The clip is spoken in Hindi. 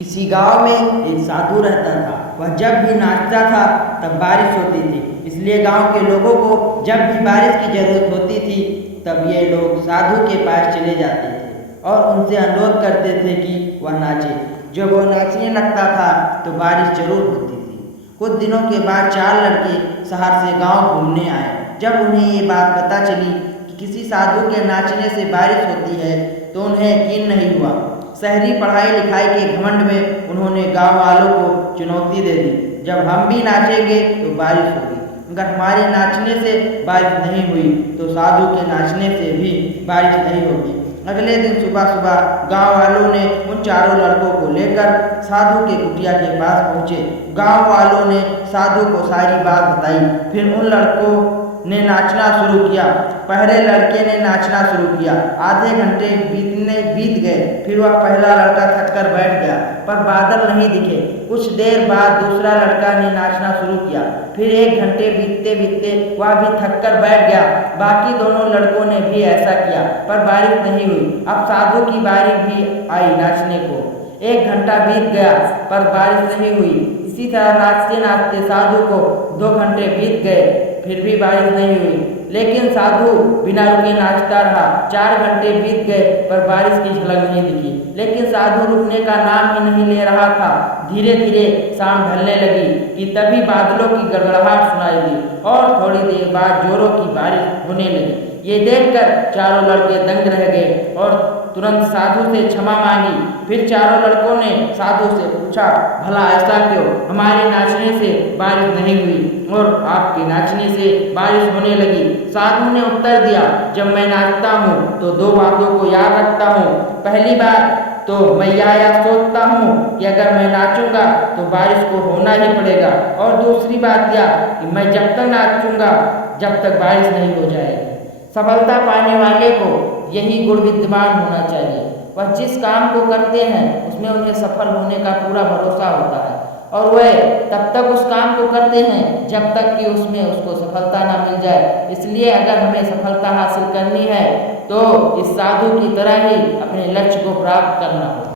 किसी गांव में एक साधु रहता था। वह जब भी नाचता था तब बारिश होती थी। इसलिए गांव के लोगों को जब भी बारिश की जरूरत होती थी तब ये लोग साधु के पास चले जाते थे और उनसे अनुरोध करते थे कि वह नाचे। जब वह नाचने लगता था तो बारिश जरूर होती थी। कुछ दिनों के बाद 4 लड़के शहर से गांव घूमने आए। जब उन्हें ये बात पता चली कि किसी साधु के नाचने से बारिश होती है तो उन्हें यकीन नहीं हुआ। शहरी पढ़ाई लिखाई के घमंड में उन्होंने गांव वालों को चुनौती दे दी, जब हम भी नाचेंगे तो बारिश होगी। अगर हमारे नाचने से बारिश नहीं हुई तो साधु के नाचने से भी बारिश नहीं होगी। अगले दिन सुबह सुबह गांव वालों ने उन 4 लड़कों को लेकर साधु के कुटिया के पास पहुंचे। गांव वालों ने साधु को सारी बात बताई। फिर उन लड़कों ने नाचना शुरू किया। पहले लड़के ने नाचना शुरू किया। आधे घंटे बीत गए। फिर वह पहला लड़का थककर बैठ गया, पर बादल नहीं दिखे। कुछ देर बाद दूसरा लड़का ने नाचना शुरू किया। फिर 1 घंटे बीतते बीतते वह भी थककर बैठ गया। बाकी दोनों लड़कों ने भी ऐसा किया, पर बारिश नहीं हुई। अब साधु की बारी भी आई नाचने को। 1 घंटा बीत गया पर बारिश नहीं हुई। इसी तरह नाचते नाचते साधु को 2 घंटे बीत गए, फिर भी बारिश नहीं हुई। लेकिन साधु बिना रुके नाचता रहा। 4 घंटे बीत गए पर बारिश की झलक नहीं दिखी। लेकिन साधु रुकने का नाम ही नहीं ले रहा था। धीरे धीरे शाम ढलने लगी कि तभी बादलों की गड़गड़ाहट सुनाई दी और थोड़ी देर बाद जोरों की बारिश होने लगी। ये देखकर 4 लड़के दंग रह गए और तुरंत साधु से क्षमा मांगी। फिर 4 लड़कों ने साधु से पूछा, भला ऐसा क्यों? हमारे नाचने से बारिश नहीं हुई और आपके नाचने से बारिश होने लगी। साधु ने उत्तर दिया, जब मैं नाचता हूँ तो 2 बातों को याद रखता हूँ। पहली बात तो मैं यह सोचता हूँ कि अगर मैं नाचूंगा तो बारिश को होना ही पड़ेगा, और दूसरी बात यह कि मैं जब तक नाचूंगा जब तक बारिश नहीं हो जाएगी। सफलता पाने वाले को यही गुण विद्यमान होना चाहिए। वह जिस काम को करते हैं उसमें उन्हें सफल होने का पूरा भरोसा होता है, और वह तब तक उस काम को करते हैं जब तक कि उसमें उसको सफलता ना मिल जाए। इसलिए अगर हमें सफलता हासिल करनी है तो इस साधु की तरह ही अपने लक्ष्य को प्राप्त करना हो।